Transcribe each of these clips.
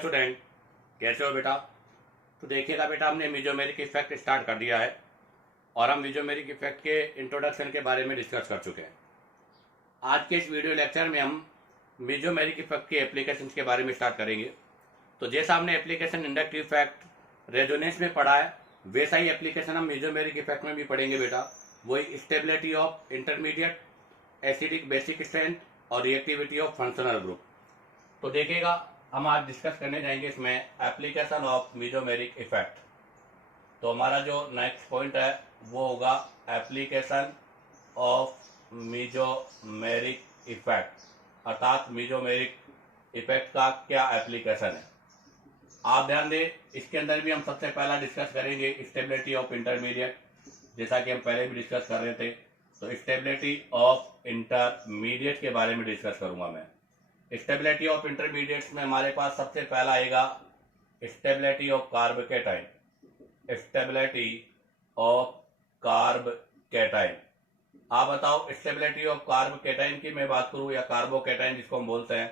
Student, कैसे हो बेटा? तो देखिएगा बेटा, हमने मीजोमेरिक इफेक्ट स्टार्ट कर दिया है और हम मीजोमेरिक इफेक्ट के इंट्रोडक्शन के बारे में डिस्कस कर चुके हैं। आज के इस वीडियो लेक्चर में हम मीजोमेरिक इफेक्ट के एप्लीकेशन के बारे में स्टार्ट करेंगे। तो जैसा हमने एप्लीकेशन इंडक्टिव इफेक्ट रेजोनेंस में पढ़ा है, वैसा ही एप्लीकेशन हम मीजोमेरिक इफेक्ट में भी पढ़ेंगे बेटा। वही stability of intermediate, acidic basic strength और रिएक्टिविटी ऑफ फंक्शनल ग्रुप। तो देखिएगा, हम आज डिस्कस करने जाएंगे इसमें एप्लीकेशन ऑफ मीजोमेरिक इफेक्ट। तो हमारा जो नेक्स्ट पॉइंट है वो होगा एप्लीकेशन ऑफ मीजोमेरिक इफेक्ट, अर्थात मीजोमेरिक इफेक्ट का क्या एप्लीकेशन है। आप ध्यान दें, इसके अंदर भी हम सबसे पहला डिस्कस करेंगे स्टेबिलिटी ऑफ इंटरमीडिएट, जैसा कि हम पहले भी डिस्कस कर रहे थे। तो स्टेबिलिटी ऑफ इंटरमीडिएट के बारे में डिस्कस करूंगा मैं। स्टेबिलिटी ऑफ इंटरमीडिएट्स में हमारे पास सबसे पहला आएगा stability of carb cation. Stability of carb cation, आप बताओ स्टेबिलिटी ऑफ कार्ब कैटाइन की मैं बात करूं या कार्बोकैटाइन जिसको हम बोलते हैं,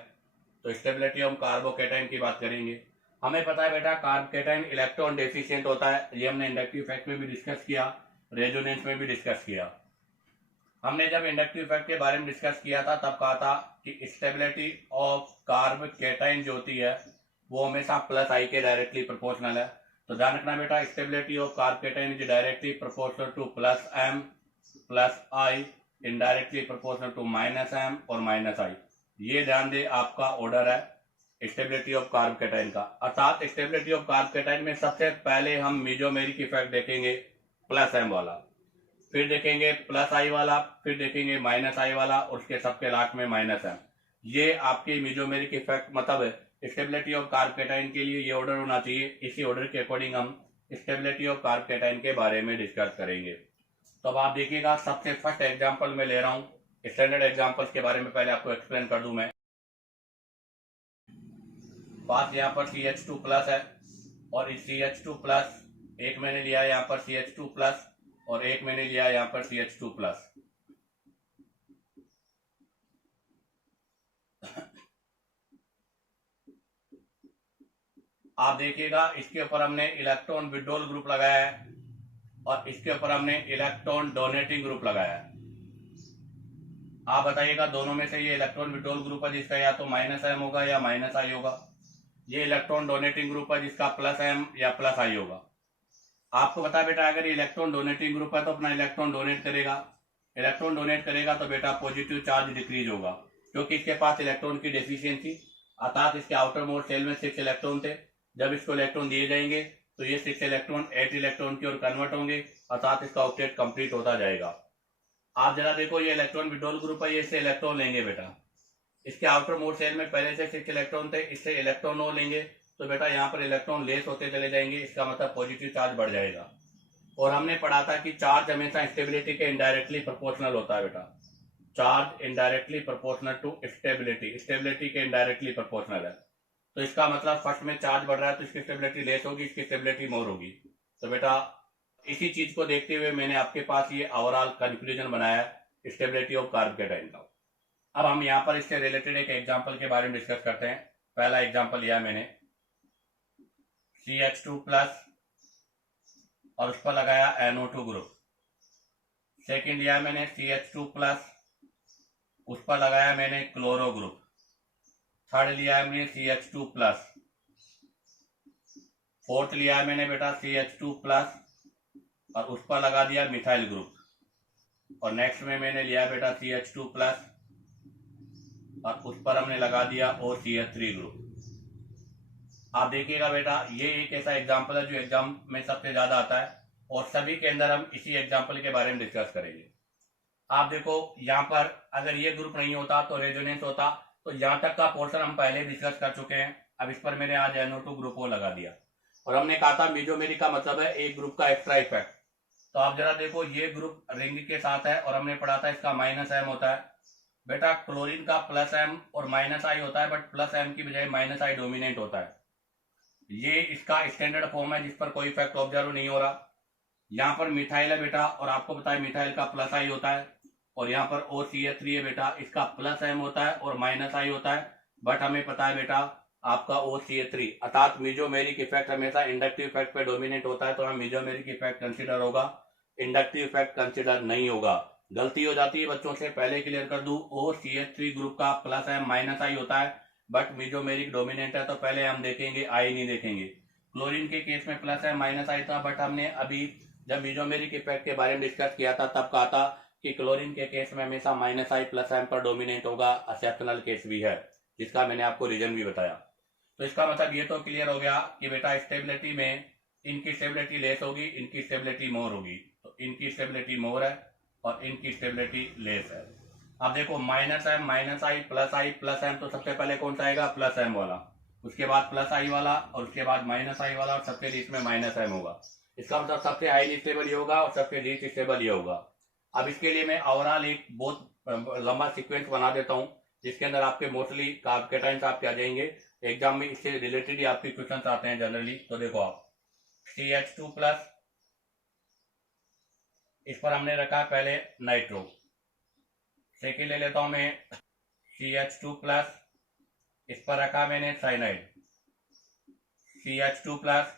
तो स्टेबिलिटी ऑफ कार्बोकैटाइन की बात करेंगे। हमें पता है बेटा, कार्बोकैटाइन इलेक्ट्रॉन डेफिशिएंट होता है। ये हमने इंडक्टिव इफेक्ट में भी डिस्कस किया, रेजोनेंस में भी डिस्कस किया। हमने जब इंडक्टिव इफेक्ट के बारे में डिस्कस किया था तब कहा था कि स्टेबिलिटी ऑफ कार्बोकैटाइन जो होती है वो हमेशा प्लस आई के डायरेक्टली प्रोपोर्शनल है। तो ध्यान रखना बेटा, stability of carbocation is directly proportional to plus M plus I, indirectly proportional to minus M और माइनस आई। ये ध्यान दे, आपका ऑर्डर है स्टेबिलिटी ऑफ कार्बोकैटाइन का। अर्थात स्टेबिलिटी ऑफ कार्बोकैटाइन में सबसे पहले हम मीजोमेरिक इफेक्ट देखेंगे प्लस एम वाला, फिर देखेंगे प्लस आई वाला, फिर देखेंगे माइनस आई वाला और उसके सबके लास्ट में माइनस एम। ये आपके मीजोमेरिक इफेक्ट मतलब स्टेबिलिटी ऑफ कार्बोकैटाइन के लिए ये ऑर्डर होना चाहिए। इसी ऑर्डर के अकॉर्डिंग हम स्टेबिलिटी ऑफ कार्बोकैटाइन के बारे में डिस्कस करेंगे। तो अब आप देखिएगा, सबसे फर्स्ट एग्जांपल मैं ले रहा हूं। स्टैंडर्ड एग्जांपल्स के बारे में पहले आपको एक्सप्लेन कर दूं मैं। पास यहाँ पर CH2 प्लस है और इस CH2 प्लस एक मैंने लिया यहाँ पर CH2 प्लस और एक मैंने लिया यहाँ पर CH2 प्लस। आप देखिएगा, इसके ऊपर हमने इलेक्ट्रॉन विड्रॉल ग्रुप लगाया है और इसके ऊपर हमने इलेक्ट्रॉन डोनेटिंग ग्रुप लगाया है। आप बताइएगा, दोनों में से ये इलेक्ट्रॉन विड्रॉल ग्रुप है जिसका या तो माइनस एम होगा या माइनस आई होगा। ये इलेक्ट्रॉन डोनेटिंग ग्रुप है जिसका प्लस एम या प्लस आई होगा। आपको बता बेटा, अगर ये इलेक्ट्रॉन डोनेटिंग ग्रुप है तो अपना इलेक्ट्रॉन डोनेट करेगा। इलेक्ट्रॉन डोनेट करेगा तो बेटा पॉजिटिव चार्ज डिक्रीज होगा, क्योंकि इसके पास इलेक्ट्रॉन की डेफिशिएंसी, अर्थात इसके आउटर मोस्ट शेल में 6 इलेक्ट्रॉन थे। जब इसको इलेक्ट्रॉन दिए जाएंगे तो ये 6 इलेक्ट्रॉन 8 इलेक्ट्रॉन की ओर कन्वर्ट होंगे, अर्थात इसका ऑक्टेट कंप्लीट होता जाएगा। आप जरा देखो, ये इलेक्ट्रॉन विड्रॉल ग्रुप है, ये इससे इलेक्ट्रॉन लेंगे बेटा। इसके आउटर मोस्ट शेल में पहले से 6 इलेक्ट्रॉन थे, इससे इलेक्ट्रॉन और लेंगे तो बेटा यहाँ पर इलेक्ट्रॉन लेस होते चले जाएंगे। इसका मतलब पॉजिटिव चार्ज बढ़ जाएगा। और हमने पढ़ा था कि चार्ज हमेशा स्टेबिलिटी के इनडायरेक्टली प्रोपोर्शनल होता है बेटा। Charge indirectly proportional to stability, stability के इनडायरेक्टली प्रोपोर्शनल है। तो इसका मतलब फर्स्ट में चार्ज बढ़ रहा है तो इसकी स्टेबिलिटी लेस होगी, इसकी स्टेबिलिटी मोर होगी। तो बेटा इसी चीज को देखते हुए मैंने आपके पास ये ओवरऑल कंक्लूजन बनाया स्टेबिलिटी ऑफ कार्बोकैटाइन का। अब हम यहाँ पर इससे रिलेटेड एक एग्जांपल के बारे में डिस्कस करते हैं। पहला एग्जांपल लिया मैंने CH2 प्लस और उस पर लगाया NO2 ग्रुप। सेकंड लिया मैंने CH2 प्लस, उस पर लगाया मैंने क्लोरो ग्रुप। थर्ड लिया है मैंने CH2 प्लस। फोर्थ लिया है मैंने बेटा CH2 प्लस और उस पर लगा दिया मिथाइल ग्रुप। और नेक्स्ट में मैंने लिया बेटा CH2 प्लस और उस पर हमने लगा दिया OCH3 ग्रुप। आप देखिएगा बेटा, ये एक ऐसा एग्जाम्पल है जो एग्जाम में सबसे ज्यादा आता है और सभी के अंदर हम इसी एग्जाम्पल के बारे में डिस्कस करेंगे। आप देखो, यहाँ पर अगर ये ग्रुप नहीं होता तो रेजोनेंस होता। तो यहाँ तक का पोर्शन हम पहले डिस्कस कर चुके हैं। अब इस पर मैंने आज NO2 ग्रुप को लगा दिया और हमने कहा था मीजोमेरिक का मतलब है एक ग्रुप का एक्स्ट्रा इफेक्ट। तो आप जरा देखो, ये ग्रुप रिंग के साथ है और हमने पढ़ा था इसका माइनस एम होता है। बेटा क्लोरीन का प्लस एम और माइनस आई होता है, बट प्लस एम की बजाय माइनस आई डोमिनेट होता है। ये इसका स्टैंडर्ड फॉर्म है जिस पर कोई इफेक्ट ऑब्जर्व नहीं हो रहा। यहाँ पर मिथाइल है बेटा और आपको पता है मिथाइल का प्लस आई होता है। और यहाँ पर OCH3 है बेटा, इसका प्लस एम होता है और माइनस आई होता है। बट हमें पता है बेटा आपका OCH3, अर्थात मीजोमेरिक इफेक्ट हमेशा इंडक्टिव इफेक्ट पे डोमिनेट होता है, तो हम मीजोमेरिक इफेक्ट कंसीडर होगा, इंडक्टिव इफेक्ट कंसीडर नहीं होगा। गलती हो जाती है बच्चों से, पहले क्लियर कर दूं, OCH3 ग्रुप का प्लस है माइनस आई होता है, बट मीजोमेरिक डोमिनेंट है तो पहले हम देखेंगे, आई नहीं देखेंगे। क्लोरीन के केस में प्लस है माइनस आई था, बट हमने अभी जब मीजोमेरिक इफेक्ट के बारे में डिस्कस किया था तब कहा था कि क्लोरीन के केस में हमेशा माइनस आई प्लस एम पर डोमिनेट होगा, एक्सेप्शनल केस भी है, जिसका मैंने आपको रीजन भी बताया। तो इसका मतलब ये तो क्लियर हो गया कि बेटा स्टेबिलिटी में इनकी स्टेबिलिटी लेस होगी, इनकी स्टेबिलिटी मोर होगी, तो इनकी स्टेबिलिटी मोर है और इनकी स्टेबिलिटी लेस है। अब देखो माइनस एम माइनस आई प्लस एम, तो सबसे पहले कौन सा आएगा, प्लस एम वाला, उसके बाद प्लस आई वाला और उसके बाद माइनस आई वाला और सबके बीच में माइनस एम होगा। इसका मतलब सबसे हाईली स्टेबल ये होगा और सबसे लीस्ट स्टेबल ये होगा। अब इसके लिए मैं ओवरऑल एक बहुत लंबा सीक्वेंस बना देता हूं, जिसके अंदर आपके मोस्टली कार्बोकेटाइंस आपके आ जाएंगे। एग्जाम में इससे रिलेटेड ही आपके क्वेश्चन आते हैं जनरली। तो देखो आप CH2 प्लस, इस पर हमने रखा पहले नाइट्रो, सेकेंड ले लेता हूं मैं CH2 प्लस, इस पर रखा मैंने साइनाइड, CH2 प्लस,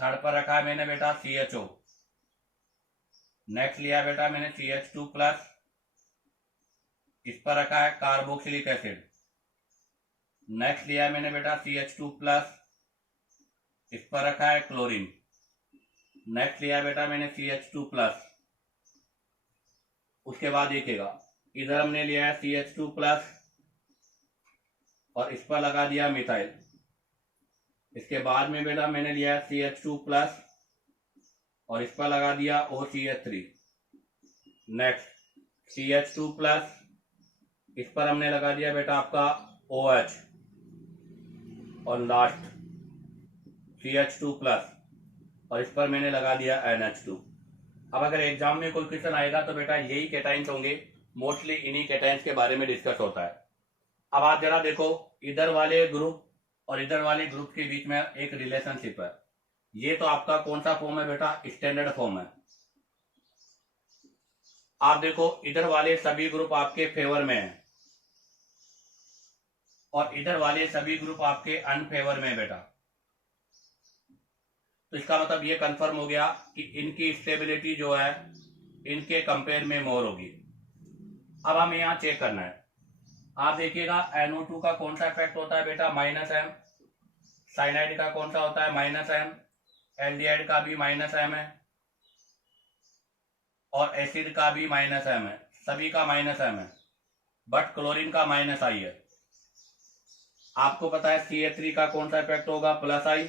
थर्ड पर रखा है मैंने बेटा CHO, नेक्स्ट लिया बेटा मैंने CH2 प्लस, इस पर रखा है कार्बोक्सिलिक एसिड, नेक्स्ट लिया मैंने बेटा CH2 प्लस, इस पर रखा है क्लोरीन, नेक्स्ट लिया बेटा मैंने CH2 प्लस। उसके बाद देखिएगा इधर हमने लिया है CH2 प्लस और इस पर लगा दिया मिथाइल। इसके बाद में बेटा मैंने लिया है CH2 प्लस और इस पर लगा दिया OCH3, नेक्स्ट CH2 प्लस, इस पर हमने लगा दिया बेटा आपका OH और लास्ट CH2 प्लस और इस पर मैंने लगा दिया NH2। अब अगर एग्जाम में कोई क्वेश्चन आएगा तो बेटा यही कैटाइंस होंगे, मोस्टली इन्हीं कैटाइंस के बारे में डिस्कस होता है। अब आप जरा देखो इधर वाले ग्रुप और इधर वाले ग्रुप के बीच में एक रिलेशनशिप है। ये तो आपका कौन सा फॉर्म है बेटा, स्टैंडर्ड फॉर्म है। आप देखो इधर वाले सभी ग्रुप आपके फेवर में है और इधर वाले सभी ग्रुप आपके अनफेवर में है बेटा। तो इसका मतलब ये कंफर्म हो गया कि इनकी स्टेबिलिटी जो है इनके कंपेयर में मोर होगी। अब हमें यहां चेक करना है, आप देखिएगा NO2 का कौन सा इफेक्ट होता है बेटा, माइनस एम, साइनाइड का कौन सा होता है माइनस एम, एल्डिहाइड का भी माइनस एम है और एसिड का भी माइनस एम है, सभी का माइनस एम है, बट क्लोरीन का माइनस आई है। आपको पता है CH3 का कौन सा इफेक्ट होगा, प्लस आई,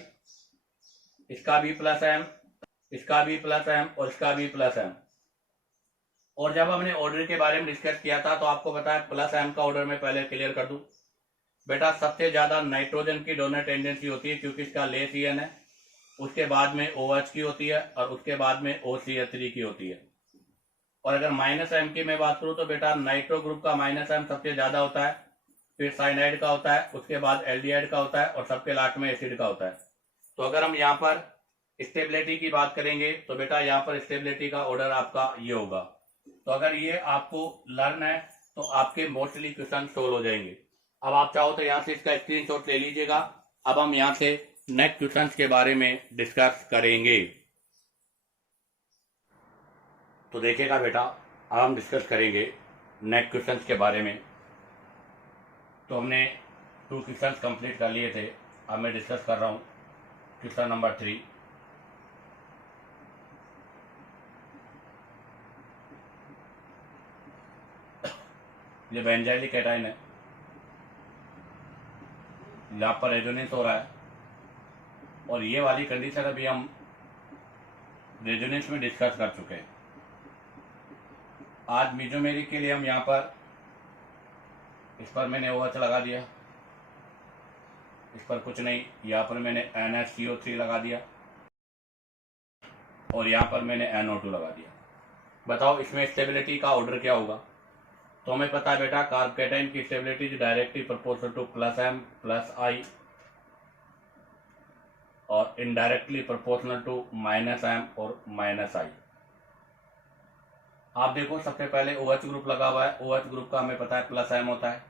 इसका भी प्लस एम, इसका भी प्लस एम और इसका भी प्लस एम। और जब हमने ऑर्डर के बारे में डिस्कस किया था तो आपको पता है प्लस एम का ऑर्डर में पहले क्लियर कर दूं बेटा, सबसे ज्यादा नाइट्रोजन की डोनर टेंडेंसी होती है क्योंकि इसका लेस EN है, उसके बाद में OH की होती है और उसके बाद में OCH3 की होती है। और अगर माइनस एम की मैं बात करूं तो बेटा नाइट्रो ग्रुप का माइनस एम सबसे ज्यादा होता है, फिर साइनाइड का होता है, उसके बाद एल्डिहाइड का होता है और सबके लास्ट में एसिड का होता है। तो अगर हम यहाँ पर स्टेबिलिटी की बात करेंगे तो बेटा यहाँ पर स्टेबिलिटी का ऑर्डर आपका ये होगा। तो अगर ये आपको लर्न है तो आपके मोस्टली क्वेश्चन सोल्व हो जाएंगे। अब आप चाहो तो यहाँ से इसका स्क्रीनशॉट ले लीजिएगा। अब हम यहाँ से नेक्स्ट क्वेश्चन के बारे में डिस्कस करेंगे। तो देखिएगा बेटा, अब हम डिस्कस करेंगे नेक्स्ट क्वेश्चन के बारे में। तो हमने 2 क्वेश्चन कंप्लीट कर लिए थे, अब मैं डिस्कस कर रहा हूँ क्वेश्चन नंबर 3। ये बेंजाइलिक कैटाइन है, यहाँ पर रेजोनेंस हो रहा है और ये वाली कंडीशन अभी हम रेजोनेंस में डिस्कस कर चुके हैं। आज मीजोमेरिक के लिए हम यहाँ पर इस पर मैंने OH लगा दिया, इस पर कुछ नहीं, यहाँ पर मैंने NaCO3 लगा दिया और यहाँ पर मैंने NO2 लगा दिया। बताओ इसमें स्टेबिलिटी का ऑर्डर क्या होगा। तो हमें पता है बेटा कार्बोकेटाइन की stability directly proportional to plus M plus I और indirectly proportional to minus M और माइनस आई। आप देखो सबसे पहले OH ग्रुप लगा हुआ है, OH ग्रुप का हमें पता है प्लस एम होता है,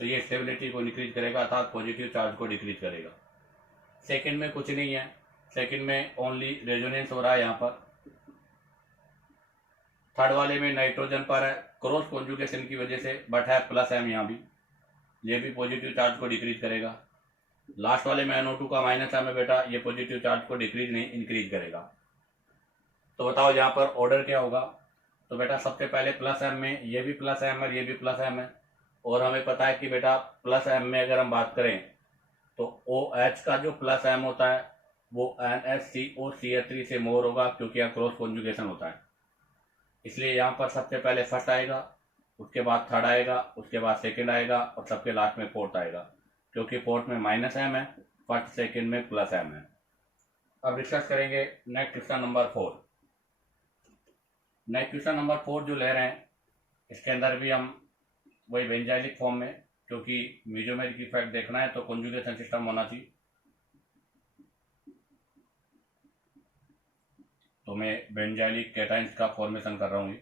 तो ये स्टेबिलिटी को इंक्रीज करेगा अर्थात पॉजिटिव चार्ज को डिक्रीज करेगा। सेकंड में कुछ नहीं है, सेकंड में ओनली रेजोनेंस हो रहा है यहाँ पर। थर्ड वाले में नाइट्रोजन पर है क्रॉस कॉन्जुगेशन की वजह से, बट है प्लस एम यहाँ भी, ये भी पॉजिटिव चार्ज को डिक्रीज करेगा। लास्ट वाले में NO2 का माइनस एम है बेटा, ये पॉजिटिव चार्ज को डिक्रीज नहीं इंक्रीज करेगा। तो बताओ यहाँ पर ऑर्डर क्या होगा। तो बेटा सबसे पहले प्लस एम में ये भी प्लस एम है, ये भी प्लस एम है, और हमें पता है कि बेटा प्लस एम में अगर हम बात करें तो OH का जो प्लस एम होता है वो NHCOCH3 से मोर होगा, क्योंकि यहाँ क्रॉस कॉन्जुगेशन होता है। इसलिए यहाँ पर सबसे पहले फर्स्ट आएगा, उसके बाद थर्ड आएगा, उसके बाद सेकंड आएगा, और सबके लास्ट में फोर्थ आएगा, क्योंकि फोर्थ में माइनस एम है, फर्स्ट सेकंड में प्लस एम है। अब डिस्कस करेंगे next question number 4। Next question number 4 जो ले रहे हैं, इसके अंदर भी हम वही बेंजाइलिक फॉर्म में, क्योंकि मेसोमेरिक इफेक्ट देखना है तो कॉन्जुगेशन सिस्टम होना चाहिए। तो मैं बेंजाइलिक कैटाइंस का फॉर्मेशन कर रहा हूँ।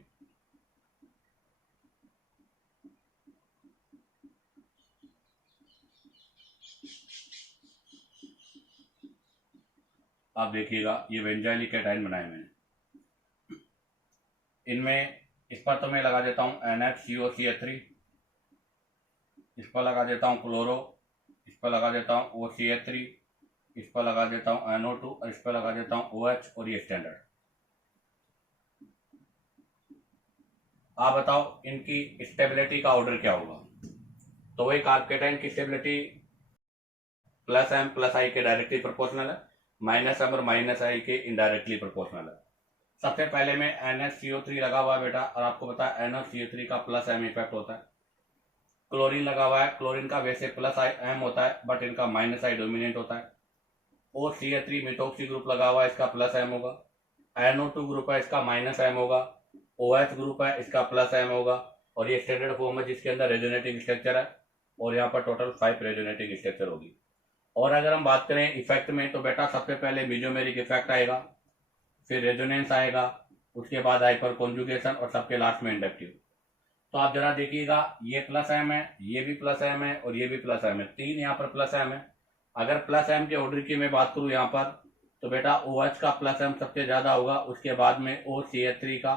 आप देखिएगा ये बेंजाइलिक कैटाइन बनाए मैंने। इनमें इस पर तो मैं लगा देता हूँ NHCOCH3, इस पर लगा देता हूँ क्लोरो, इस पर लगा देता हूँ OCH3, इस पर लगा देता हूँ NO2, और इस पर लगा देता हूँ OH, और ये स्टैंडर्ड। आप बताओ इनकी स्टेबिलिटी का ऑर्डर क्या होगा। तो वही कार्बोकेटाइन की स्टेबिलिटी प्लस एम प्लस आई के डायरेक्टली प्रोपोर्शनल है, माइनस एम और माइनस आई के इनडायरेक्टली प्रोपोर्शनल है। सबसे पहले में NHCO3 लगा हुआ है बेटा, और आपको पता है NHCO3 का प्लस एम इफेक्ट होता है। क्लोरीन लगा हुआ है, क्लोरीन का वैसे प्लस आई एम होता है, बट इनका माइनस आई डोमिनेंट होता है। OCH3 मिथॉक्सी ग्रुप लगा हुआ है, इसका प्लस एम होगा। NO2 ग्रुप है, इसका माइनस एम होगा। OH ग्रुप है, इसका प्लस एम होगा। और ये स्टैंडर्ड फॉर्म है जिसके अंदर रेजोनेटिंग स्ट्रक्चर है, और यहाँ पर टोटल 5 रेजोनेटिंग स्ट्रक्चर होगी। और अगर हम बात करें इफेक्ट में, तो बेटा सबसे पहले मेसोमेरिक इफेक्ट आएगा, फिर रेजोनेंस आएगा, उसके बाद हाइपर कॉन्जुगेशन, और सबके लास्ट में इंडक्टिव। तो आप जरा देखिएगा, ये प्लस एम है, ये भी प्लस एम है, और ये भी प्लस एम है, 3 यहाँ पर प्लस एम है। अगर प्लस एम के ऑर्डर की मैं बात करूँ यहाँ पर, तो बेटा OH का प्लस एम सबसे ज्यादा होगा, उसके बाद में OCH3 का,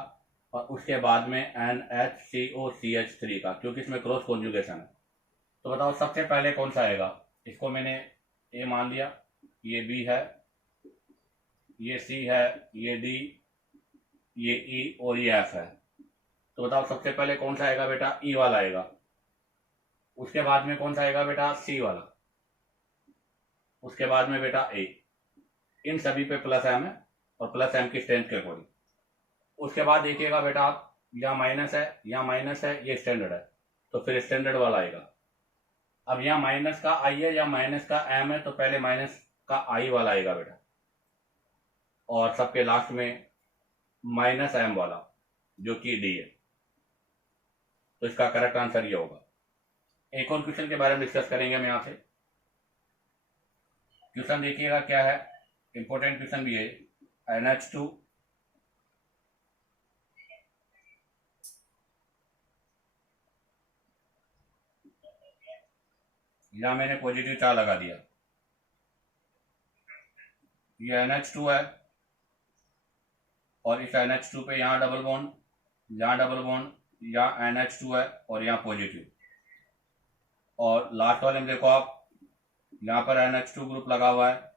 और उसके बाद में NHCOCH3 का, क्योंकि इसमें क्रॉस कॉन्जुगेशन है। तो बताओ सबसे पहले कौन सा आएगा। इसको मैंने ए मान लिया, ये बी है, ये सी है, ये डी, ये ई, और ये एफ है। तो बताओ सबसे पहले कौन सा आएगा बेटा, ई वाला आएगा। उसके बाद में कौन सा आएगा बेटा, सी वाला। उसके बाद में बेटा ए। इन सभी पे प्लस एम है, और प्लस एम की स्ट्रेंथ के अकॉर्डिंग। उसके बाद देखिएगा बेटा आप, यहाँ माइनस है, यहाँ माइनस है, ये स्टैंडर्ड है, तो फिर स्टैंडर्ड वाला आएगा। अब यहाँ माइनस का आई है या माइनस का एम है, तो पहले माइनस का आई वाला आएगा बेटा, और सबके लास्ट में माइनस एम वाला, जो कि डी है। तो इसका करेक्ट आंसर ये होगा। एक और क्वेश्चन के बारे में डिस्कस करेंगे हम यहाँ से। क्वेश्चन देखिएगा क्या है, इंपॉर्टेंट क्वेश्चन भी है। NH2 यहाँ मैंने पॉजिटिव चार्ज लगा दिया, ये NH2 है, और इस NH2 पे यहाँ डबल बॉन्ड, यहाँ डबल बॉन्ड, यहाँ NH2 है, और यहाँ पॉजिटिव। और लास्ट वाले में देखो आप, यहाँ पर NH2 ग्रुप लगा हुआ है,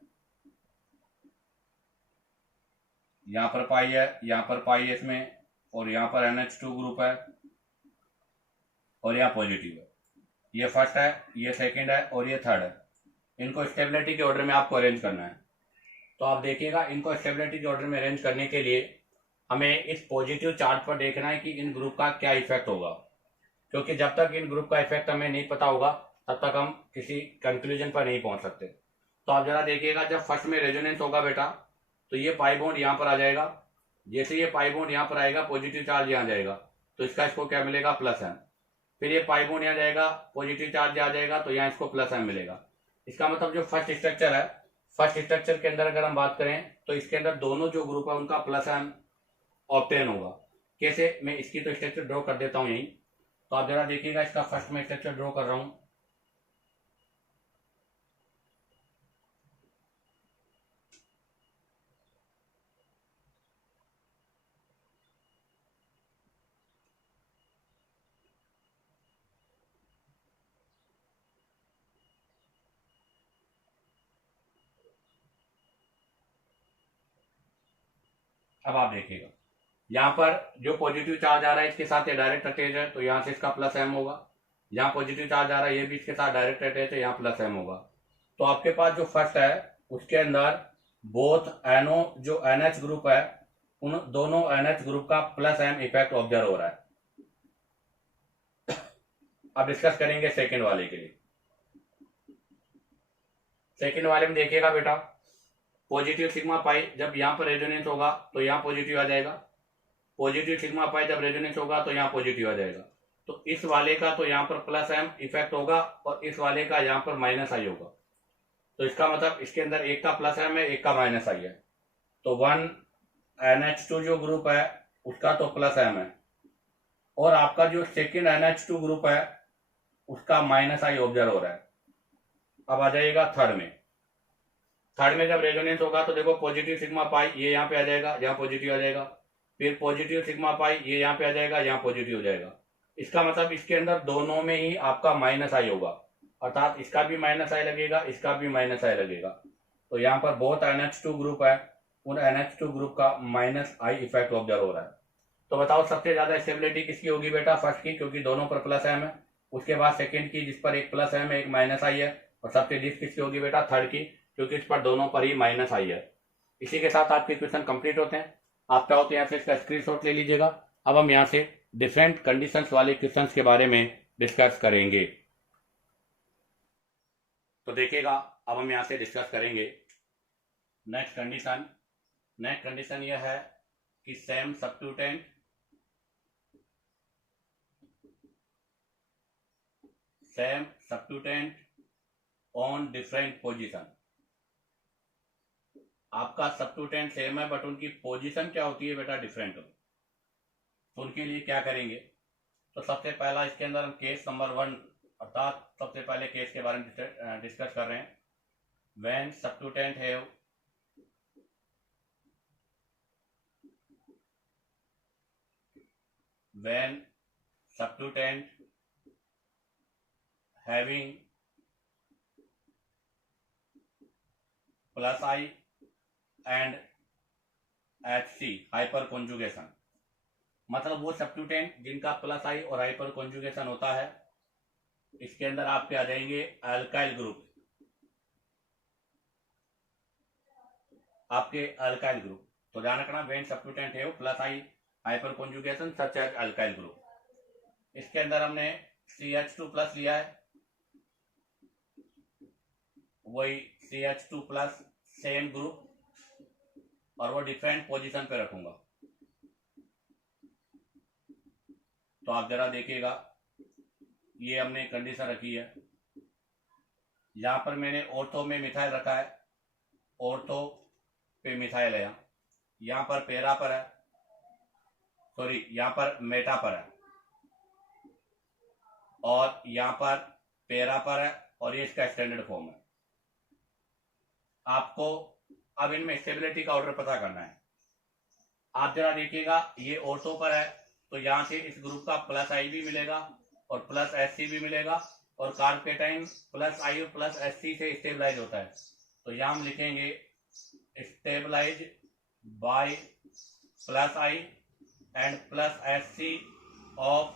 यहाँ पर पाई है, यहाँ पर पाई है इसमें, और यहाँ पर NH2 ग्रुप है, और यहाँ पॉजिटिव है। ये फर्स्ट है, ये सेकंड है, और ये थर्ड है। इनको स्टेबिलिटी के ऑर्डर में आपको अरेंज करना है। तो आप देखिएगा, इनको स्टेबिलिटी के ऑर्डर में अरेंज करने के लिए हमें इस पॉजिटिव चार्ज पर देखना है कि इन ग्रुप का क्या इफेक्ट होगा, क्योंकि जब तक इन ग्रुप का इफेक्ट हमें नहीं पता होगा तब तक हम किसी कंक्लूजन पर नहीं पहुंच सकते। तो आप जरा देखिएगा, जब फर्स्ट में रेजोनेंस होगा बेटा, तो ये पाई बॉन्ड यहाँ पर आ जाएगा। जैसे ये पाई बॉन्ड यहाँ पर आएगा, पॉजिटिव चार्ज यहाँ जाएगा, तो इसका इसको क्या मिलेगा, प्लस एम। फिर ये पाई बॉन्ड यहाँ जाएगा, पॉजिटिव चार्ज आ जाएगा, तो यहाँ इसको प्लस एम मिलेगा। इसका मतलब जो फर्स्ट स्ट्रक्चर है, फर्स्ट स्ट्रक्चर के अंदर अगर हम बात करें, तो इसके अंदर दोनों जो ग्रुप है उनका प्लस एम ऑब्टेन होगा। कैसे, मैं इसकी तो स्ट्रक्चर ड्रॉ कर देता हूँ यहीं। तो आप जरा देखिएगा, इसका फर्स्ट में स्ट्रक्चर ड्रॉ कर रहा हूँ। अब आप देखिएगा यहाँ पर जो पॉजिटिव चार्ज आ रहा है इसके साथ ये डायरेक्ट अटैच है, तो यहाँ से इसका प्लस एम होगा। यहाँ पॉजिटिव चार्ज आ रहा है ये भी इसके साथ डायरेक्ट अटैच है, यहाँ प्लस एम होगा। तो आपके पास जो फर्स्ट है उसके अंदर बोथ एनओ जो एनएच ग्रुप है उन दोनों एनएच ग्रुप का प्लस एम इफेक्ट ऑब्जर्व हो रहा है। अब डिस्कस करेंगे सेकेंड वाले के लिए। सेकेंड वाले में देखिएगा बेटा, पॉजिटिव सिग्मा पाई जब यहाँ पर रेजोनेंस होगा तो यहाँ पॉजिटिव आ जाएगा, पॉजिटिव सिग्मा पाई जब रेजोनेंस होगा तो यहाँ पॉजिटिव आ जाएगा। तो इस वाले का तो यहाँ पर प्लस एम इफेक्ट होगा और इस वाले का यहाँ पर माइनस आई होगा। तो इसका मतलब इसके अंदर एक का प्लस एम है एक का माइनस आई है। तो 1 NH2 जो ग्रुप है उसका तो प्लस एम है और आपका जो सेकेंड NH2 ग्रुप है उसका माइनस आई ऑब्जर्व हो रहा है। अब आ जाइएगा थर्ड में। थर्ड में जब रेजोनेंस होगा तो देखो पॉजिटिव सिग्मा पाई ये यहाँ पे आ जाएगा, यहाँ पॉजिटिव आ जाएगा, फिर पॉजिटिव सिग्मा पाई ये यहाँ पे आ जाएगा, यहाँ पॉजिटिव हो जाएगा। इसका मतलब इसके अंदर दोनों में ही आपका माइनस आई होगा, अर्थात इसका भी माइनस आई लगेगा इसका भी माइनस आई लगेगा। तो यहाँ पर बहुत NH2 ग्रुप है उन NH2 ग्रुप का माइनस आई इफेक्ट ऑब्जर्व हो रहा है। तो बताओ सबसे ज्यादा स्टेबिलिटी किसकी होगी बेटा? फर्स्ट की, क्योंकि दोनों पर प्लस एम है। उसके बाद सेकेंड की जिस पर एक प्लस एम है एक माइनस आई है। और सबसे लीस्ट किसकी होगी बेटा? थर्ड की, क्योंकि इस पर दोनों पर ही माइनस आई है। इसी के साथ आपके क्वेश्चन कंप्लीट होते हैं। आप चाहो तो यहाँ से इसका स्क्रीनशॉट ले लीजिएगा। अब हम यहाँ से डिफरेंट कंडीशंस वाले क्वेश्चंस के बारे में डिस्कस करेंगे। तो देखिएगा अब हम यहाँ से डिस्कस करेंगे नेक्स्ट कंडीशन। नेक्स्ट कंडीशन यह है कि सेम सब्स्टिट्यूटेंट ऑन डिफरेंट पोजीशन। आपका सब्स्टिट्यूटेंट सेम है बट उनकी पोजीशन क्या होती है बेटा? डिफरेंट हो। तो उनके लिए क्या करेंगे? तो सबसे पहला इसके अंदर हम केस नंबर 1 अर्थात सबसे पहले केस के बारे में डिस्कस कर रहे हैं। When substituent have having plus I and HC hyperconjugation, मतलब वो सब्स्टिट्यूटेंट जिनका प्लस आई और हाइपर कॉन्जुगेशन होता है, इसके अंदर आपके आ जाएंगे अल्काइल ग्रुप, आपके अल्काइल ग्रुप। तो ध्यान रखना, व्हेन सब्स्टिट्यूटेंट है plus I hyperconjugation such as alkyl group. इसके अंदर हमने CH2 प्लस लिया है, वही CH2 प्लस सेम ग्रुप और वो डिफरेंट पोजीशन पे रखूंगा। तो आप जरा देखिएगा, ये हमने कंडीशन रखी है। यहां पर मैंने ऑर्थो में मिथाइल रखा है, ऑर्थो पे मिथाइल है, यहां पर पैरा पर है, सॉरी यहां पर मेटा पर है और यहां पर पैरा पर है और ये इसका स्टैंडर्ड फॉर्म है। आपको अब इनमें स्टेबिलिटी का ऑर्डर पता करना है। आप जरा देखिएगा, ये ऑर्थो पर है तो यहां से इस ग्रुप का प्लस आई भी मिलेगा और प्लस HC भी मिलेगा और कार्बोकेटाइन प्लस आई और प्लस HC से स्टेबलाइज होता है। तो यहां हम लिखेंगे stabilise by plus I and plus HC of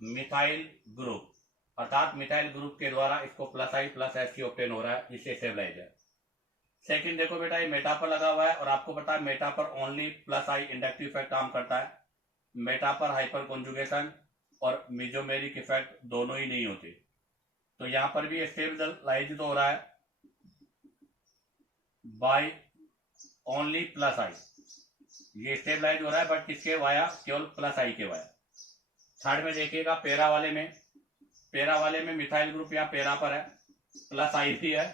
methyl group, अर्थात मिथाइल ग्रुप के द्वारा इसको plus I plus HC obtain हो रहा है, इससे स्टेबलाइज है। सेकंड देखो बेटा, ये मेटा पर लगा हुआ है और आपको पता है मेटा पर ओनली प्लस आई इंडक्टिव इफेक्ट काम करता है। मेटा पर हाइपर कॉन्जुगेशन और मेजोमेरिक इफेक्ट दोनों ही नहीं होते। तो यहां पर भी स्टेबलाइज तो हो रहा है बाय ओनली प्लस आई, ये स्टेबलाइज हो रहा है बट किसके वाया? केवल प्लस आई के वाया। थर्ड में देखिएगा, पैरा वाले में मिथाइल ग्रुप यहाँ पैरा पर है, प्लस आई भी है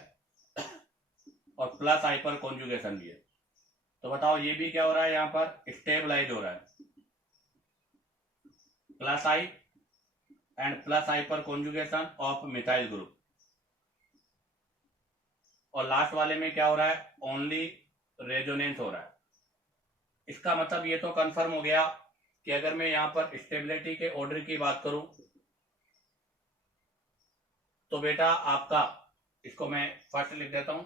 और प्लस आई पर कॉन्जुगेशन भी है। तो बताओ ये भी क्या हो रहा है? यहां पर स्टेबलाइज हो रहा है, प्लस आई एंड प्लस आई पर कॉन्जुगेशन ऑफ मिथाइल ग्रुप। और लास्ट वाले में क्या हो रहा है? ओनली रेजोनेंस हो रहा है। इसका मतलब ये तो कंफर्म हो गया कि अगर मैं यहां पर स्टेबिलिटी के ऑर्डर की बात करूं तो बेटा आपका, इसको मैं फर्स्ट लिख देता हूं,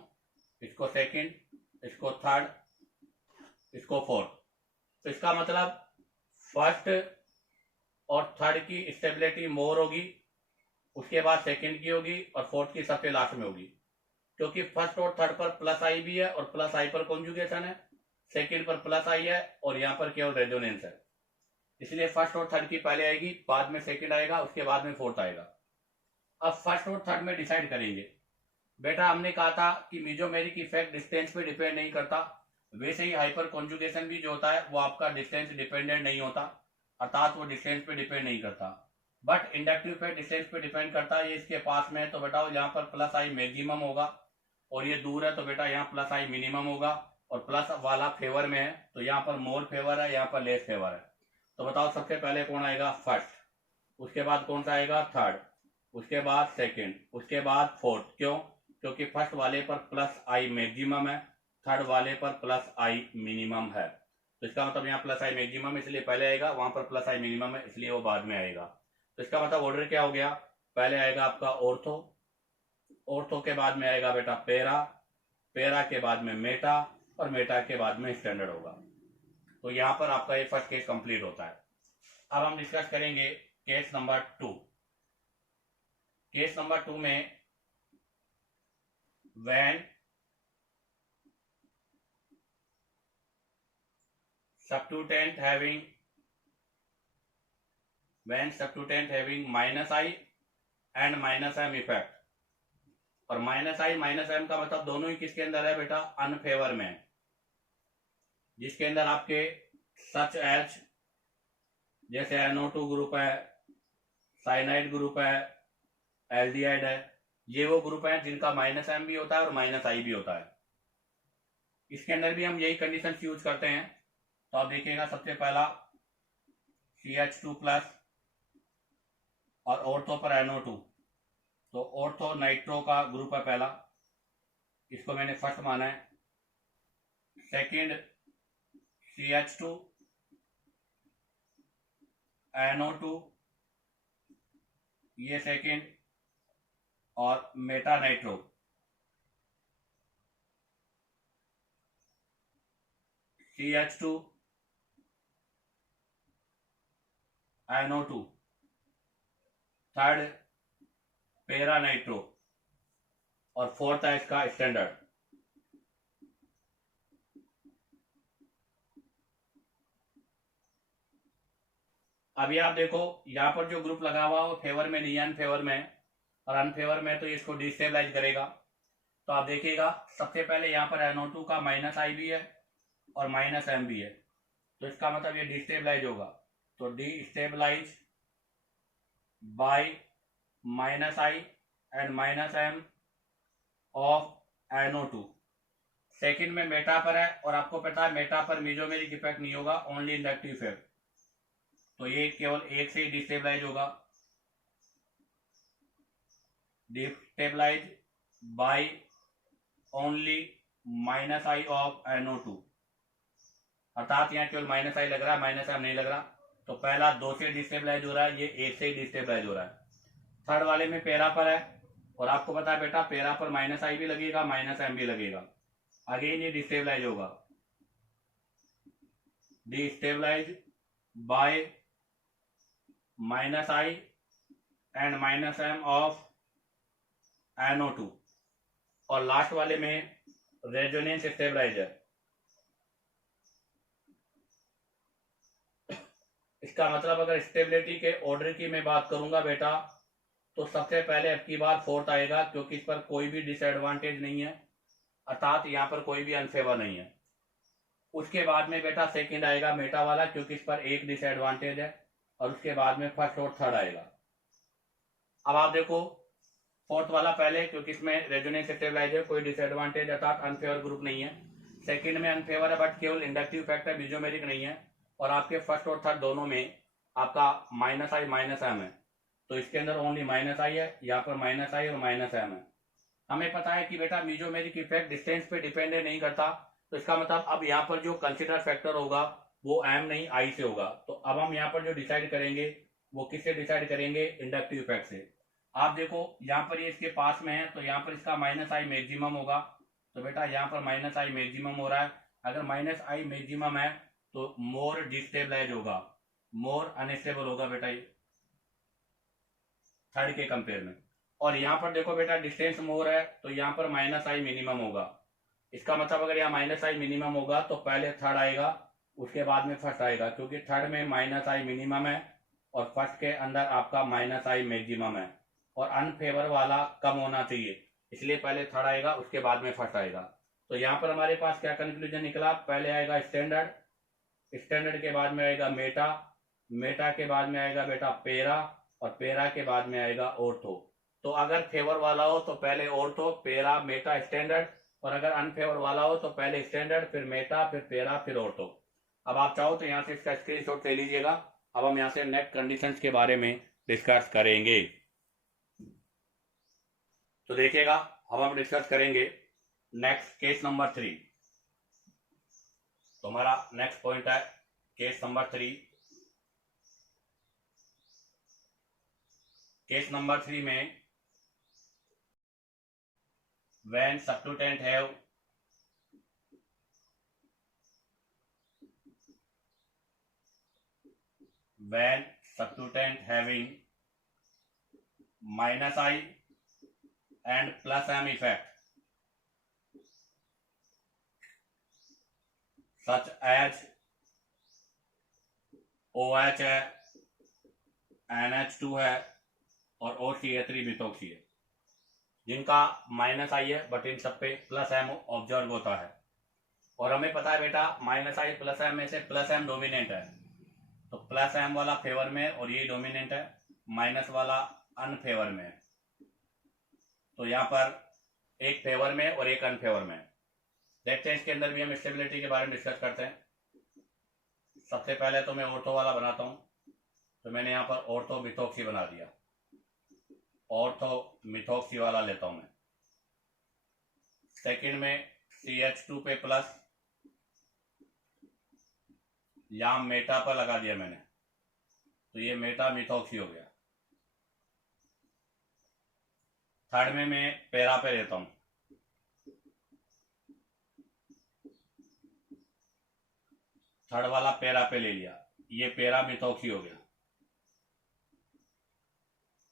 इसको सेकंड, इसको थर्ड, इसको फोर्थ। तो इसका मतलब फर्स्ट और थर्ड की स्टेबिलिटी मोर होगी, उसके बाद सेकंड की होगी और फोर्थ की सबसे लास्ट में होगी, क्योंकि फर्स्ट और थर्ड पर प्लस आई भी है और प्लस आई पर कॉन्जुगेशन है, सेकंड पर प्लस आई है और यहाँ पर केवल रेजोनेंस है, इसलिए फर्स्ट और थर्ड की पहले आएगी, बाद में सेकंड आएगा, उसके बाद में फोर्थ आएगा। अब फर्स्ट और थर्ड में डिसाइड करेंगे। बेटा हमने कहा था कि मीजोमेरिक इफेक्ट डिस्टेंस पे डिपेंड नहीं करता, वैसे ही हाइपर कॉन्जुगेशन भी जो होता है वो आपका डिस्टेंस डिपेंडेंट नहीं होता, अर्थात वो डिस्टेंस पे डिपेंड नहीं करता। बट इंडक्टिव इफेक्ट डिस्टेंस पे डिपेंड करता है। ये इसके पास में है तो बेटा यहाँ पर प्लस आई मैक्सिमम होगा, और ये दूर है तो बेटा यहाँ प्लस आई मिनिमम होगा, और प्लस वाला फेवर में है तो यहाँ पर मोर फेवर है, यहाँ पर लेस फेवर है। तो बताओ सबसे पहले कौन आएगा? फर्स्ट। उसके बाद कौन सा आएगा? थर्ड। उसके बाद सेकंड। उसके बाद फोर्थ। क्यों? क्योंकि फर्स्ट वाले पर प्लस आई मैक्सिमम है, थर्ड वाले पर प्लस आई मिनिमम है। तो इसका मतलब यहाँ प्लस आई मैक्सिमम इसलिए पहले आएगा, वहां पर प्लस आई मिनिमम है इसलिए वो बाद में आएगा। तो इसका मतलब ऑर्डर क्या हो गया? पहले आएगा आपका ऑर्थो, ऑर्थो के बाद में आएगा बेटा पेरा, पेरा के बाद में मेटा, और मेटा के बाद में स्टैंडर्ड होगा। तो यहाँ पर आपका ये फर्स्ट केस कंप्लीट होता है। अब हम डिस्कस करेंगे केस नंबर 2। केस नंबर 2 में when substituent having minus I and minus M effect, और माइनस आई माइनस एम का मतलब दोनों ही किसके अंदर है बेटा? अनफेवर में, जिसके अंदर आपके सच एच जैसे NO2 ग्रुप है, साइनाइड ग्रुप है, एल्डिहाइड है, ये वो ग्रुप है जिनका माइनस एम भी होता है और माइनस आई भी होता है। इसके अंदर भी हम यही कंडीशन यूज करते हैं। तो आप देखिएगा सबसे पहला CH2 प्लस और ऑर्थो पर NO2, तो ऑर्थो नाइट्रो का ग्रुप है पहला, इसको मैंने फर्स्ट माना है। सेकंड CH2 NO2, ये सेकंड, और Meta nitro CH2 NO2, third पेरा नाइट्रो, और फोर्थ है इसका स्टैंडर्ड। अभी आप देखो यहाँ पर जो ग्रुप लगा हुआ वो फेवर में नहीं है, अनफेवर में है, और अनफेवर में तो इसको डिस्टेबलाइज करेगा। तो आप देखिएगा सबसे पहले यहाँ पर NO2 का माइनस आई भी है और माइनस एम भी है, तो इसका मतलब ये डिस्टेबलाइज होगा। तो destabilise by minus I and minus M of NO2। Second में मेटा पर है, और आपको पता है मेटा पर मीजोमेरिक इफेक्ट नहीं होगा, ओनली इंडक्टिव इफेक्ट, तो ये केवल एक से ही डिस्टेबलाइज होगा। Destabilise by only minus I of NO2, अर्थात यहाँ केवल माइनस आई लग रहा है, माइनस एम नहीं लग रहा। तो पहला 2 से डिस्टेबलाइज हो रहा है, ये 1 से ही डिस्टेबलाइज हो रहा है। थर्ड वाले में पेरा पर है, और आपको पता है बेटा पेरा पर माइनस आई भी लगेगा, माइनस एम भी लगेगा, अगेन ये डिस्टेबलाइज होगा। Destabilise by minus I and minus M of NO2, और लास्ट वाले में रेजोनेंस स्टेबलाइजर। इसका मतलब अगर स्टेबिलिटी के ऑर्डर की मैं बात करूंगा बेटा, तो सबसे पहले अब की बार फोर्थ आएगा, क्योंकि इस पर कोई भी डिसएडवांटेज नहीं है, अर्थात यहाँ पर कोई भी अनफेवर नहीं है। उसके बाद में बेटा सेकंड आएगा मेटा वाला, क्योंकि इस पर एक डिसएडवांटेज है, और उसके बाद में फर्स्ट और थर्ड आएगा। अब आप देखो फोर्थ वाला पहले, क्योंकि इसमें रेजोनेंस स्टेबलाइजर, कोई डिसएडवांटेज अर्थात अनफेवर ग्रुप नहीं है। सेकंड में अनफेवर है बट केवल इंडक्टिव इफेक्ट है, मीजोमेरिक नहीं है, और आपके फर्स्ट और थर्ड दोनों में आपका माइनस आई माइनस एम है, तो इसके अंदर ओनली माइनस आई है, यहाँ पर माइनस आई और माइनस एम है। हमें पता है कि बेटा मीजोमेरिक इफेक्ट डिस्टेंस पे डिपेंडेंट नहीं करता, तो इसका मतलब अब यहाँ पर जो कंसिडर फैक्टर होगा वो एम नहीं आई से होगा। तो अब हम यहाँ पर जो डिसाइड करेंगे वो किससे डिसाइड करेंगे? इंडक्टिव इफेक्ट से। आप देखो यहाँ पर ये इसके पास में है, तो यहाँ पर इसका माइनस आई मैक्सिमम होगा, तो बेटा यहाँ पर माइनस आई मैक्सिमम हो रहा है। अगर माइनस आई मैक्सिमम है तो मोर डिस्टेबलाइज होगा, मोर अनस्टेबल होगा बेटा ये थर्ड के कंपेयर में। और यहाँ पर देखो बेटा डिस्टेंस मोर है तो यहाँ पर माइनस आई मिनिमम होगा। इसका मतलब अगर यहाँ माइनस आई मिनिमम होगा तो पहले थर्ड आएगा उसके बाद में फर्स्ट आएगा, क्योंकि थर्ड में माइनस आई मिनिमम है और फर्स्ट के अंदर आपका माइनस आई मैक्सिमम है और अनफेवर वाला कम होना चाहिए, इसलिए पहले थर्ड आएगा उसके बाद में फर्स्ट आएगा। तो यहाँ पर हमारे पास क्या कंक्लूजन निकला, पहले आएगा स्टैंडर्ड, स्टैंडर्ड के बाद में आएगा मेटा, मेटा के बाद में आएगा बेटा पेरा और पेरा के बाद में आएगा ऑर्थो। तो अगर फेवर वाला हो तो पहले ऑर्थो, पेरा, मेटा, स्टैंडर्ड, और अगर अनफेवर वाला हो तो पहले स्टैंडर्ड, फिर मेटा, फिर पेरा, फिर ऑर्थो। अब आप चाहो तो यहाँ से इसका स्क्रीनशॉट ले लीजिएगा। अब हम यहाँ से नेट कंडीशंस के बारे में डिस्कस करेंगे। तो देखिएगा अब हम डिस्कस करेंगे नेक्स्ट केस नंबर 3। तो हमारा नेक्स्ट पॉइंट है केस नंबर 3। केस नंबर 3 में when substituent have having minus I and plus M effect such as OH है, NH2 है और OCH3 मिथोक्सी है, जिनका माइनस आई है बट इन सब पे प्लस एम ऑब्जर्व होता है। और हमें पता है बेटा माइनस आई प्लस एम में से प्लस एम डोमिनेंट है, तो प्लस एम वाला फेवर में और ये डोमिनेंट है, माइनस वाला अनफेवर में। तो यहाँ पर एक फेवर में और एक अनफेवर में। देखते हैं इसके अंदर भी हम स्टेबिलिटी के बारे में डिस्कस करते हैं। सबसे पहले तो मैं ऑर्थो वाला बनाता हूँ, तो मैंने यहाँ पर ऑर्थो मिथोक्सी बना दिया, ऑर्थो मिथोक्सी वाला लेता हूं मैं। सेकंड में CH2 पे प्लस, यहां मेटा पर लगा दिया मैंने, तो ये मेटा मिथोक्सी हो गया। थर्ड में मैं पेरा पे लेता हूं, थर्ड वाला पेरा पे ले लिया, ये पेरा मिथोक्सी हो गया।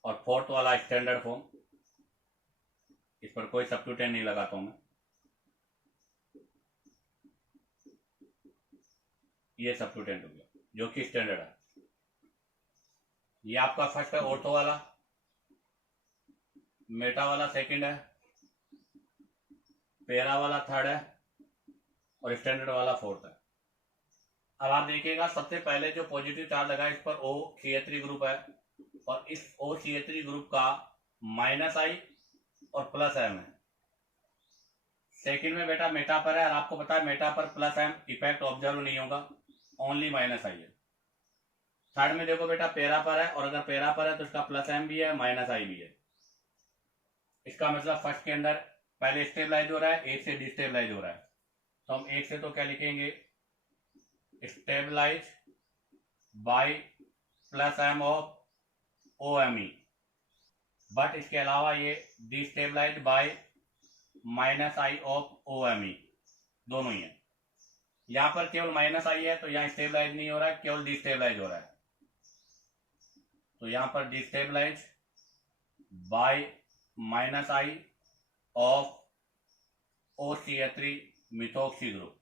और फोर्थ वाला स्टैंडर्ड फॉर्म, इस पर कोई सब्स्टिट्यूएंट नहीं लगाता हूं मैं, ये सब्स्टिट्यूएंट हो गया जो कि स्टैंडर्ड है। ये आपका फर्स्ट है ऑर्थो वाला, मेटा वाला सेकंड है, पेरा वाला थर्ड है और स्टैंडर्ड वाला फोर्थ है। अब आप देखिएगा सबसे पहले जो पॉजिटिव चार्ज लगा इस पर OCH3 ग्रुप है और इस OCH3 ग्रुप का माइनस आई और प्लस एम है। सेकंड में बेटा मेटा पर है और आपको पता है मेटा पर प्लस एम इफेक्ट ऑब्जर्व नहीं होगा, ओनली माइनस आई है। थर्ड में देखो बेटा पेरा पर है और अगर पेरा पर है तो इसका प्लस एम भी है, माइनस आई भी है। इसका मतलब फर्स्ट के अंदर पहले स्टेबलाइज हो रहा है, एक से डिस्टेबलाइज हो रहा है। तो हम एक से तो क्या लिखेंगे, stabilise by plus M of OMe, but इसके अलावा ये destabilise by minus I of OMe, दोनों ही है। यहां पर केवल माइनस आई है तो यहां स्टेबलाइज नहीं हो रहा है, केवल डिस्टेबलाइज हो रहा है। तो यहां पर destabilise by minus I of OCH3 methoxy group,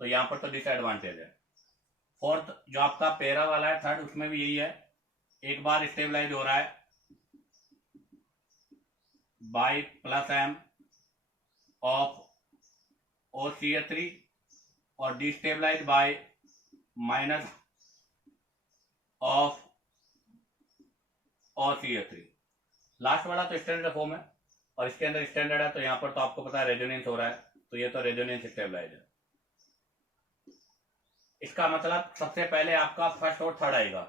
तो यहां पर तो डिसएडवांटेज है। फोर्थ जो आपका पेरा वाला है थर्ड, उसमें भी यही है, एक बार स्टेबलाइज हो रहा है bye plus M of OCH3 और destabilise by minus of OCH3। Last वाला तो स्टैंडर्ड फॉर्म है और इसके अंदर स्टैंडर्ड है, तो यहां पर तो आपको पता है रेजोनेंस हो रहा है, तो ये तो रेजोनेंस स्टेबलाइज है। इसका मतलब सबसे पहले आपका फर्स्ट और थर्ड आएगा,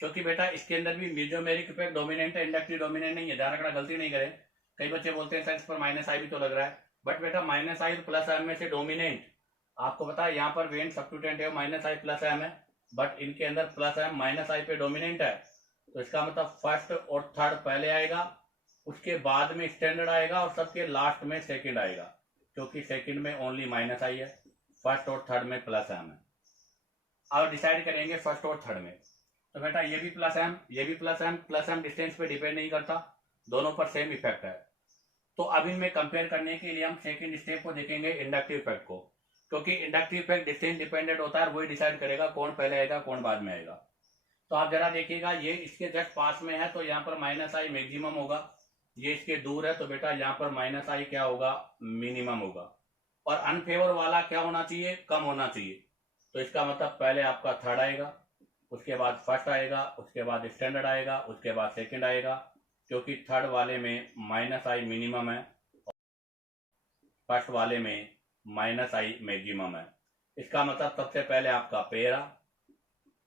क्योंकि बेटा इसके अंदर भी मेजोमेरिक इफेक्ट डोमिनेंट है, इंडक्टिव डोमिनेंट नहीं है। ध्यान रखना, गलती नहीं करें। कई बच्चे बोलते हैं सर इस पर माइनस आई भी तो लग रहा है, बट बेटा माइनस आई प्लस एम में से डोमिनेंट आपको पता है यहाँ पर वेन सब्स्टिट्यूएंट है माइनस आई प्लस एम है, बट इनके अंदर प्लस एम माइनस आई पे डोमिनेंट है। तो इसका मतलब फर्स्ट और थर्ड पहले आएगा, उसके बाद में स्टैंडर्ड आएगा और सबके लास्ट में सेकंड आएगा, क्योंकि सेकंड में ओनली माइनस आई है, फर्स्ट और थर्ड में प्लस एम है। अब डिसाइड करेंगे फर्स्ट और थर्ड में, तो बेटा ये भी प्लस एम, ये भी प्लस एम डिस्टेंस पे डिपेंड नहीं करता, दोनों पर सेम इफेक्ट है। तो अब इनमें कंपेयर करने के लिए हम सेकंड स्टेप को देखेंगे, इंडक्टिव इफेक्ट को, क्योंकि इंडक्टिव इफेक्ट डिस्टेंस डिपेंडेंट होता है और वही डिसाइड करेगा कौन पहले आएगा कौन बाद में आएगा। तो आप जरा देखिएगा, ये इसके जस्ट पास में है तो यहाँ पर माइनस आई मैक्सिमम होगा, ये इसके दूर है तो बेटा यहाँ पर माइनस आई क्या होगा, मिनिमम होगा। और अनफेवर वाला क्या होना चाहिए, कम होना चाहिए। तो इसका मतलब पहले आपका थर्ड आएगा, उसके बाद फर्स्ट आएगा, उसके बाद स्टैंडर्ड आएगा, उसके बाद सेकंड आएगा, क्योंकि थर्ड वाले में माइनस आई मिनिमम है, फर्स्ट वाले में माइनस आई मैक्सिमम है। इसका मतलब सबसे पहले आपका पेरा,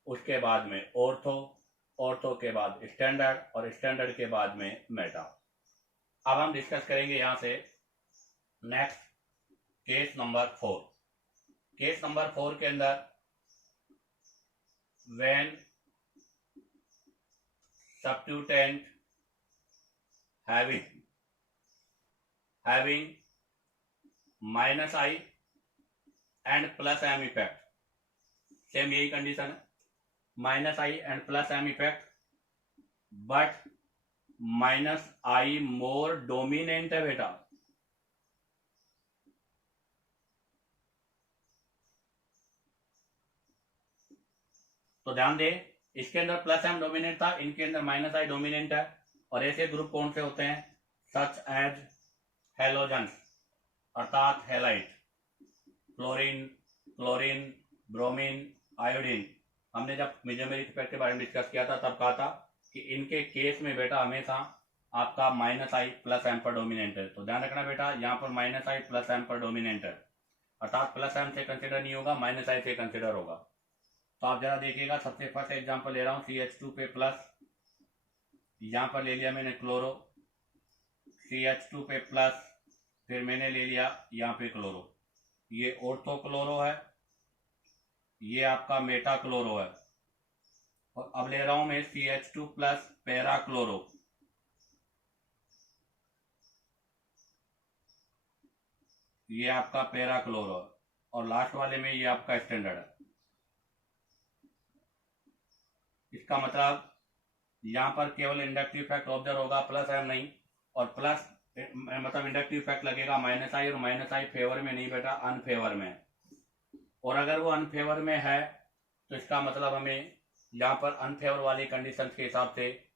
उसके बाद में ऑर्थो, ऑर्थो के बाद स्टैंडर्ड और स्टैंडर्ड के बाद में मेटा। अब हम डिस्कस करेंगे यहां से next case number 4। Case number 4 के अंदर when substituent having minus I and plus m effect, same यही कंडीशन है, minus I and plus M effect, but minus I more dominant है बेटा। तो ध्यान दे, इसके अंदर प्लस एम डोमिनेंट था, इनके अंदर माइनस आई डोमिनेंट है। और ऐसे ग्रुप कौन से होते हैं, सच एज हेलोजन्स अर्थात halide, fluorine, chlorine, bromine, iodine. हमने जब मेजोमेरिक इफेक्ट के बारे में डिस्कस किया था तब कहा था कि इनके केस में बेटा हमेशा आपका माइनस आई प्लस एम पर डोमिनेंट है। तो ध्यान रखना बेटा, यहाँ पर माइनस आई प्लस एम पर डोमिनेंट है, अर्थात प्लस एम से कंसिडर नहीं होगा, माइनस आई से कंसिडर होगा। तो आप जरा देखिएगा, सबसे फर्स्ट एग्जांपल ले रहा हूँ, CH2 पे प्लस, यहाँ पर ले लिया मैंने क्लोरो, CH2 पे प्लस, फिर मैंने ले लिया यहाँ पे क्लोरो, ये ऑर्थो क्लोरो है, ये आपका मेटा क्लोरो है। और अब ले रहा हूं मैं CH2 प्लस पैरा क्लोरो, ये आपका पैरा क्लोरो है, और लास्ट वाले में ये आपका स्टैंडर्ड है। इसका मतलब यहां पर केवल इंडक्टिव इफेक्ट ऑब्जर्व होगा, प्लस एम नहीं, और प्लस मतलब इंडक्टिव इफेक्ट लगेगा माइनस आई, और माइनस आई फेवर में नहीं बेटा, अनफेवर में। और अगर वो अनफेवर में है तो इसका मतलब हमें यहाँ पर अनफेवर वाली कंडीशन के हिसाब से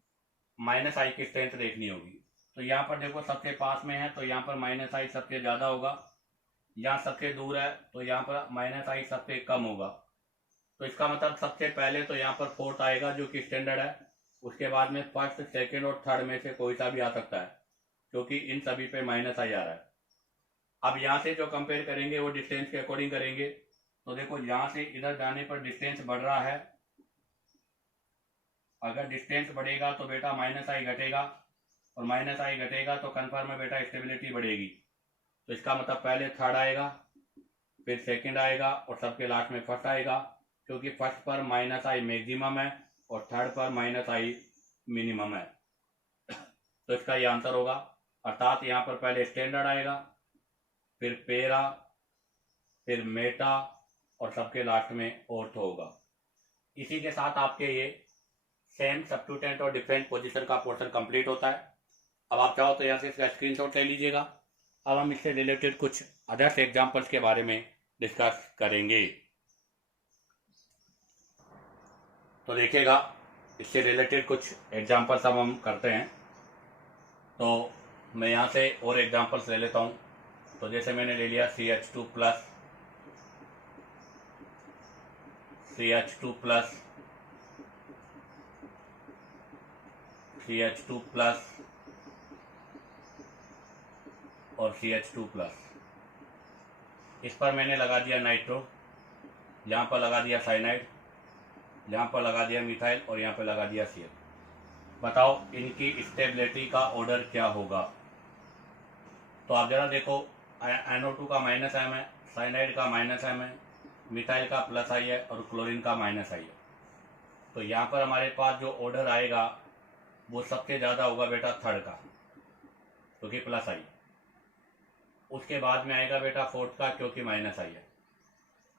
माइनस आई की स्ट्रेंथ देखनी होगी। तो यहाँ पर देखो सबसे पास में है तो यहाँ पर माइनस आई सबसे ज्यादा होगा, यहाँ सबसे दूर है तो यहाँ पर माइनस आई सबसे कम होगा। तो इसका मतलब सबसे पहले तो यहाँ पर फोर्थ आएगा जो कि स्टैंडर्ड है, उसके बाद में फर्स्ट, सेकेंड और थर्ड में से कोई सा भी आ सकता है, क्योंकि इन सभी पे माइनस आई आ रहा है। अब यहाँ से जो कंपेयर करेंगे वो डिस्टेंस के अकॉर्डिंग करेंगे। तो देखो यहाँ से इधर जाने पर डिस्टेंस बढ़ रहा है, अगर डिस्टेंस बढ़ेगा तो बेटा माइनस आई घटेगा, और माइनस आई घटेगा तो कन्फर्म है बेटा स्टेबिलिटी बढ़ेगी। तो इसका मतलब पहले थर्ड आएगा, फिर सेकंड आएगा, और सबके लास्ट में फर्स्ट आएगा, क्योंकि फर्स्ट पर माइनस आई मैक्सिमम है और थर्ड पर माइनस आई मिनिमम है। तो इसका ये आंसर होगा, अर्थात यहाँ पर पहले स्टैंडर्ड आएगा, फिर पेरा, फिर मेटा, और सबके लास्ट में ऑर्थो होगा। इसी के साथ आपके ये सेम सब्स्टिट्यूटेंट और डिफरेंट पोजीशन का पोर्शन कंप्लीट होता है। अब आप चाहो तो यहाँ से इसका स्क्रीनशॉट ले लीजिएगा। अब हम इससे रिलेटेड कुछ अदर्स एग्जांपल्स के बारे में डिस्कस करेंगे। तो देखिएगा, इससे रिलेटेड कुछ एग्जांपल्स अब हम करते हैं। तो मैं यहाँ से और एग्जांपल्स ले लेता हूँ। तो जैसे मैंने ले लिया CH2 plus, CH2 plus, CH2 plus और CH2 प्लस। इस पर मैंने लगा दिया नाइट्रो, यहाँ पर लगा दिया साइनाइड, यहाँ पर लगा दिया मिथाइल, और यहाँ पर लगा दिया Cl। बताओ इनकी स्टेबिलिटी का ऑर्डर क्या होगा। तो आप जरा देखो, NO2 का माइनस एम है, साइनाइड का माइनस एम है, मिथाइल का प्लस आई है, और क्लोरीन का माइनस आई है। तो यहाँ पर हमारे पास जो ऑर्डर आएगा वो सबसे ज़्यादा होगा बेटा थर्ड का, क्योंकि प्लस आई। उसके बाद में आएगा बेटा फोर्थ का, क्योंकि माइनस आई है।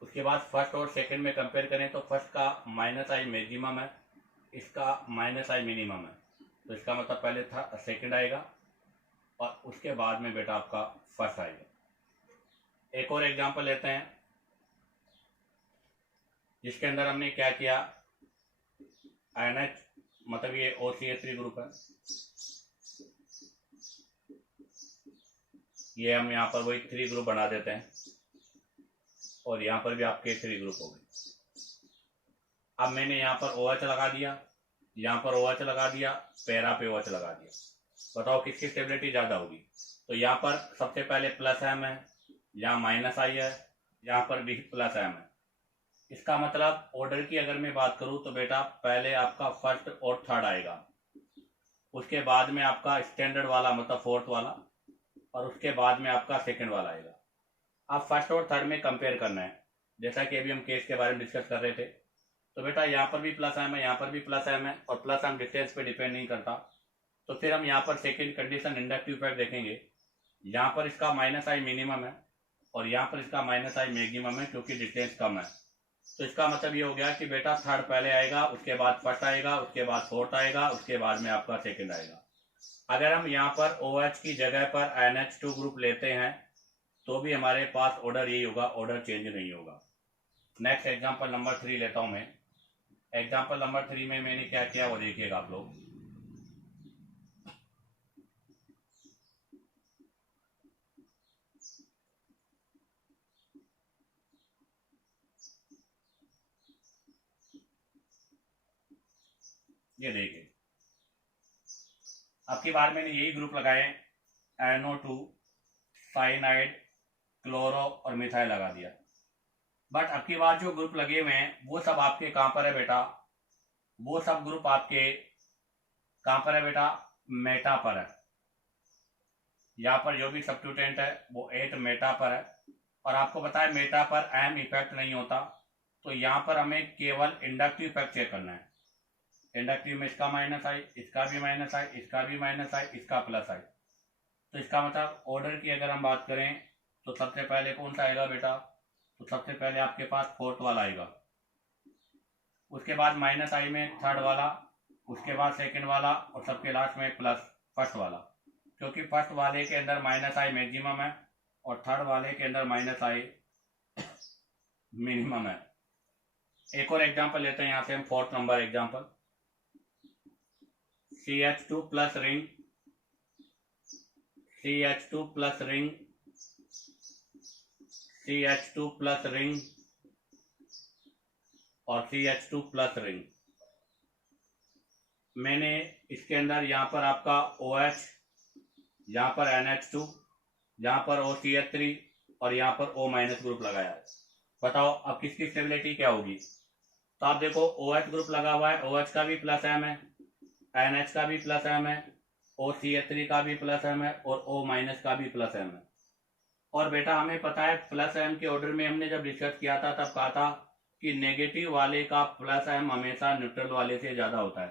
उसके बाद फर्स्ट और सेकंड में कंपेयर करें तो फर्स्ट का माइनस आई मैक्सिमम है, इसका माइनस आई मिनिमम है, तो इसका मतलब पहले था सेकंड आएगा और उसके बाद में बेटा आपका फर्स्ट आएगा। एक और एग्जांपल लेते हैं जिसके अंदर हमने क्या किया, NH मतलब ये OCH3 ग्रुप है, ये हम यहाँ पर वही 3 ग्रुप बना देते हैं और यहाँ पर भी आपके 3 ग्रुप हो गए। अब मैंने यहाँ पर OH लगा दिया, यहाँ पर OH लगा दिया, पैरा पे OH लगा दिया, बताओ किसकी स्टेबिलिटी ज़्यादा होगी। तो यहाँ पर सबसे पहले प्लस M है, यहाँ माइनस आई है, यहाँ पर भी प्लस M है। इसका मतलब ऑर्डर की अगर मैं बात करूँ तो बेटा पहले आपका फर्स्ट और थर्ड आएगा, उसके बाद में आपका स्टैंडर्ड वाला मतलब फोर्थ वाला, और उसके बाद में आपका सेकंड वाला आएगा। अब फर्स्ट और थर्ड में कंपेयर करना है, जैसा कि अभी हम केस के बारे में डिस्कस कर रहे थे। तो बेटा यहाँ पर भी प्लस M है, यहाँ पर भी प्लस M है, और प्लस M डिस्टेंस पे डिपेंड नहीं करता। तो फिर हम यहाँ पर सेकंड कंडीशन इंडक्टिव इफेक्ट देखेंगे, यहाँ पर इसका माइनस आई मिनिमम है और यहाँ पर इसका माइनस आई मैक्सिमम है क्योंकि डिस्टेंस कम है। तो इसका मतलब ये हो गया कि बेटा थर्ड पहले आएगा, उसके बाद फर्स्ट आएगा, उसके बाद फोर्थ आएगा, उसके बाद में आपका सेकंड आएगा। अगर हम यहाँ पर OH की जगह पर NH2 ग्रुप लेते हैं तो भी हमारे पास ऑर्डर यही होगा, ऑर्डर चेंज नहीं होगा। नेक्स्ट एग्जांपल नंबर 3 लेता हूं मैं। एग्जांपल नंबर 3 में मैंने क्या किया वो देखिएगा आप लोग। ये देखिए, अब की बार मैंने यही ग्रुप लगाए, NO2, साइनाइड, क्लोरो और मिथाइल लगा दिया। बट अब की बार जो ग्रुप लगे हुए हैं वो सब आपके कहां पर है बेटा, वो सब ग्रुप आपके कहां पर है बेटा, मेटा पर है। यहाँ पर जो भी सब्स्टिट्यूटेंट है वो 8 मेटा पर है, और आपको पता है मेटा पर M इफेक्ट नहीं होता। तो यहाँ पर हमें केवल इंडक्टिव इफेक्ट चेक करना है। इंडक्टिव में इसका माइनस आई, इसका भी माइनस आई, इसका भी माइनस आई, इसका प्लस आई। तो इसका मतलब ऑर्डर की अगर हम बात करें तो सबसे पहले कौन सा आएगा बेटा, तो सबसे पहले आपके पास फोर्थ वाला आएगा, उसके बाद माइनस आई में थर्ड वाला, उसके बाद सेकंड वाला, और सबके लास्ट में प्लस फर्स्ट वाला, क्योंकि फर्स्ट वाले के अंदर माइनस आई मैक्सिमम है और थर्ड वाले के अंदर माइनस आई मिनिमम है। एक और एग्जांपल लेते हैं यहाँ से हम, fourth number example, CH2 plus ring, CH2 plus ring, CH2 plus ring और CH2 प्लस रिंग। मैंने इसके अंदर यहाँ पर आपका OH, यहाँ पर NH2, यहाँ पर OCH3 और यहाँ पर O माइनस ग्रुप लगाया है। बताओ अब किसकी स्टेबिलिटी क्या होगी। तो आप देखो OH ग्रुप लगा हुआ है, OH का भी प्लस M है, NH का भी प्लस M है, OCH3 का भी प्लस M है और O माइनस का भी प्लस M है। और बेटा हमें पता है प्लस M के ऑर्डर में हमने जब डिस्कस किया था तब कहा था कि नेगेटिव वाले का प्लस M हमेशा न्यूट्रल वाले से ज्यादा होता है।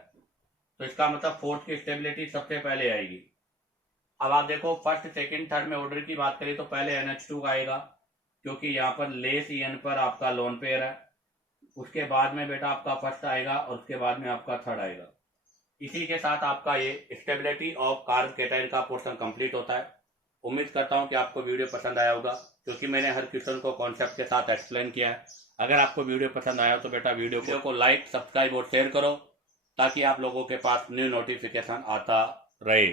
तो इसका मतलब फोर्थ की स्टेबिलिटी सबसे पहले आएगी। अब आप देखो फर्स्ट सेकंड थर्ड में ऑर्डर की बात करें तो पहले NH2 का आएगा क्योंकि यहाँ पर लेस EN पर आपका लोन पेयर है, उसके बाद में बेटा आपका फर्स्ट आएगा और उसके बाद में आपका थर्ड आएगा। इसी के साथ आपका ये स्टेबिलिटी ऑफ कार्ब कैटायन का पोर्शन कंप्लीट होता है। उम्मीद करता हूं कि आपको वीडियो पसंद आया होगा क्योंकि मैंने हर क्वेश्चन को कॉन्सेप्ट के साथ एक्सप्लेन किया है। अगर आपको वीडियो पसंद आया तो बेटा वीडियो को लाइक, सब्सक्राइब और शेयर करो ताकि आप लोगों के पास न्यू नोटिफिकेशन आता रहे।